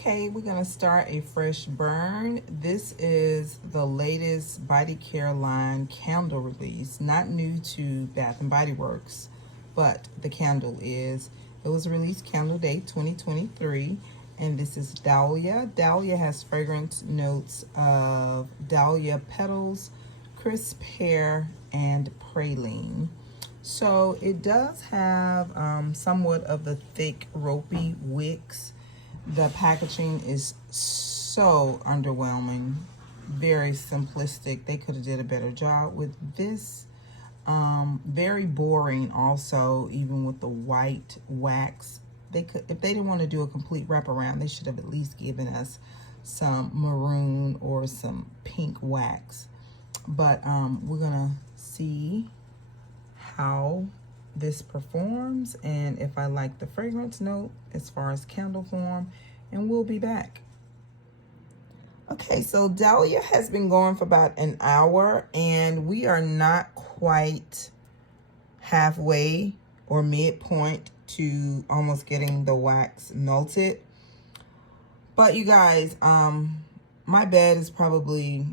Okay, we're gonna start a fresh burn. This is the latest body care line candle release, not new to Bath and Body Works, but the candle is. It was released Candle Day 2023, and this is Dahlia. Dahlia has fragrance notes of dahlia petals, crisp hair, and praline. So it does have somewhat of the thick, ropey wicks. The packaging is so underwhelming, very simplistic. They could have did a better job with this. Very boring also, even with the white wax. They could, if they didn't want to do a complete wraparound, they should have at least given us some maroon or some pink wax. But we're gonna see how this performs and if I like the fragrance note as far as candle form, and we'll be back. Okay, so Dahlia has been going for about an hour and we are not quite halfway or midpoint to almost getting the wax melted. But you guys, my bed is probably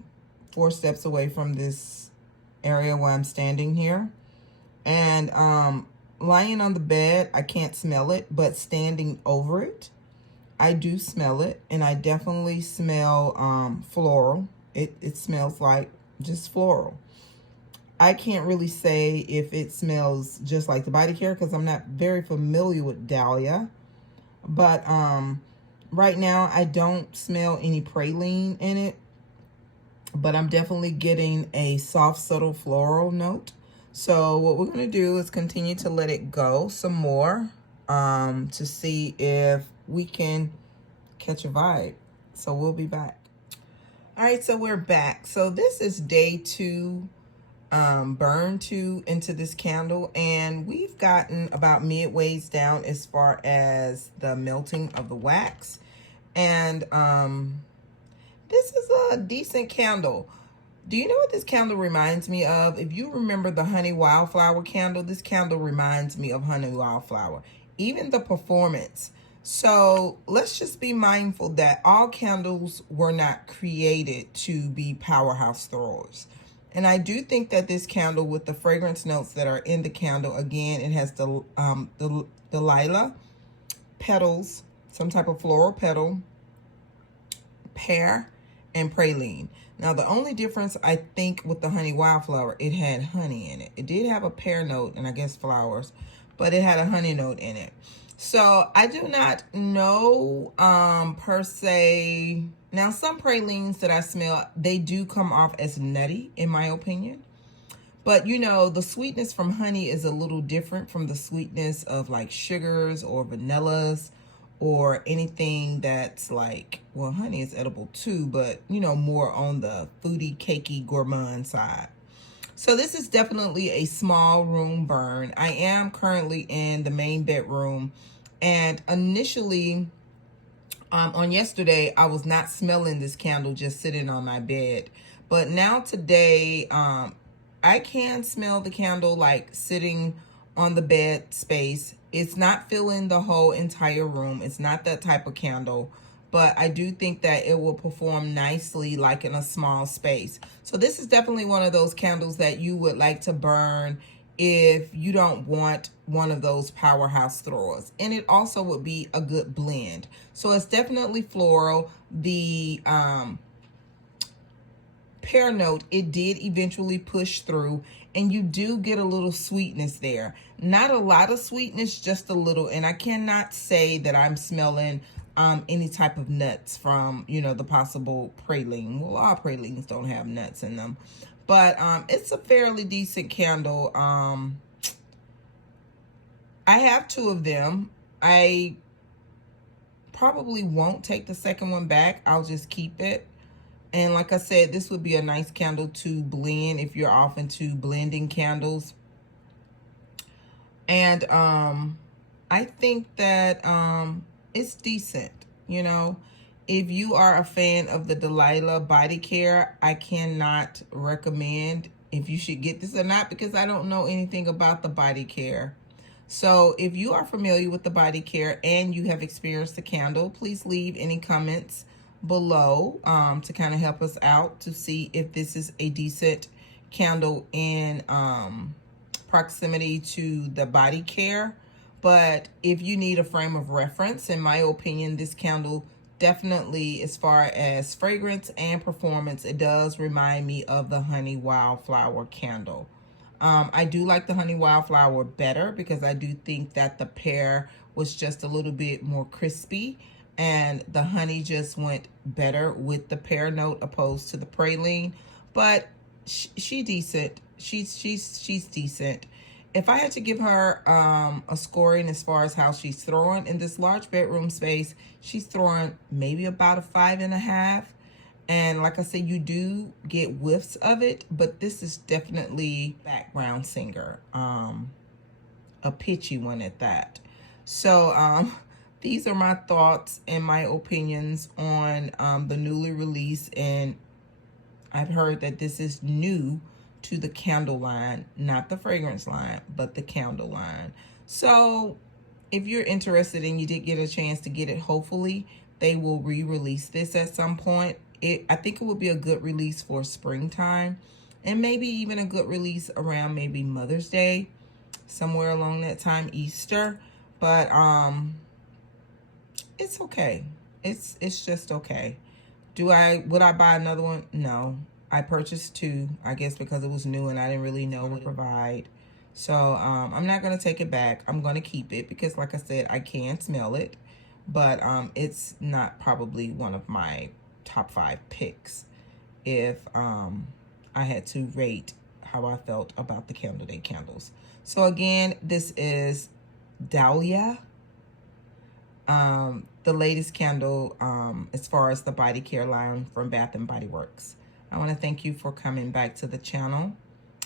4 steps away from this area where I'm standing here. And lying on the bed, I can't smell it, but standing over it, I do smell it. And I definitely smell floral. It smells like just floral. I can't really say if it smells just like the body care because I'm not very familiar with Dahlia. But right now, I don't smell any praline in it. But I'm definitely getting a soft, subtle floral note. So what we're going to do is continue to let it go some more to see if we can catch a vibe. So we'll be back. All right, so we're back. So this is day 2, burn 2 into this candle. And we've gotten about midways down as far as the melting of the wax. And this is a decent candle. Do you know what this candle reminds me of? If you remember the Honey Wildflower candle, this candle reminds me of Honey Wildflower. Even the performance. So let's just be mindful that all candles were not created to be powerhouse throwers. And I do think that this candle with the fragrance notes that are in the candle, again, it has the lilac petals, some type of floral petal, pear, and praline. Now, the only difference, I think, with the Honey Wildflower, it had honey in it. It did have a pear note and I guess flowers, but it had a honey note in it. So I do not know per se. Now, some pralines that I smell, they do come off as nutty, in my opinion. But, you know, the sweetness from honey is a little different from the sweetness of like sugars or vanillas, or anything that's like, well, honey is edible too, but, you know, more on the foodie, cakey, gourmand side. So this is definitely a small room burn. I am currently in the main bedroom. And initially, on yesterday, I was not smelling this candle just sitting on my bed. But now today, I can smell the candle like sitting on the bed space. It's not filling the whole entire room. It's not that type of candle, but I do think that it will perform nicely like in a small space. So this is definitely one of those candles that you would like to burn if you don't want one of those powerhouse throwers. And it also would be a good blend. So it's definitely floral. The pear note, it did eventually push through, and you do get a little sweetness there. Not a lot of sweetness, just a little. And I cannot say that I'm smelling any type of nuts from, you know, the possible praline. Well, all pralines don't have nuts in them, but it's a fairly decent candle. I have 2 of them. I probably won't take the second one back. I'll just keep it. And like I said, this would be a nice candle to blend if you're off into blending candles. And I think that it's decent, you know. If you are a fan of the Dahlia body care, I cannot recommend if you should get this or not, because I don't know anything about the body care. So if you are familiar with the body care and you have experienced the candle, please leave any comments below to kind of help us out to see if this is a decent candle in proximity to the body care. But if you need a frame of reference, in my opinion, this candle definitely, as far as fragrance and performance, it does remind me of the Honey Wildflower candle. I do like the Honey Wildflower better because I do think that the pear was just a little bit more crispy, and the honey just went better with the pear note opposed to the praline. But she decent. She's decent. If I had to give her a scoring as far as how she's throwing in this large bedroom space, she's throwing maybe about a 5.5. And like I said, you do get whiffs of it, but this is definitely background singer, a pitchy one at that. So these are my thoughts and my opinions on the newly released, and I've heard that this is new to the candle line, not the fragrance line, but the candle line. So if you're interested and you did get a chance to get it, hopefully they will re-release this at some point. I think it would be a good release for springtime, and maybe even a good release around maybe Mother's Day, somewhere along that time, Easter. But it's okay. It's just okay. Would I buy another one? No. I purchased 2, I guess, because it was new and I didn't really know what to provide. So I'm not going to take it back. I'm going to keep it because, like I said, I can smell it. But it's not probably one of my top 5 picks if I had to rate how I felt about the Candle Day candles. So again, this is Dahlia, the latest candle as far as the body care line from Bath and Body Works. I want to thank you for coming back to the channel,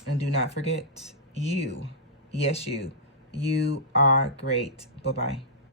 and do not forget, you, yes you are great. Bye-bye.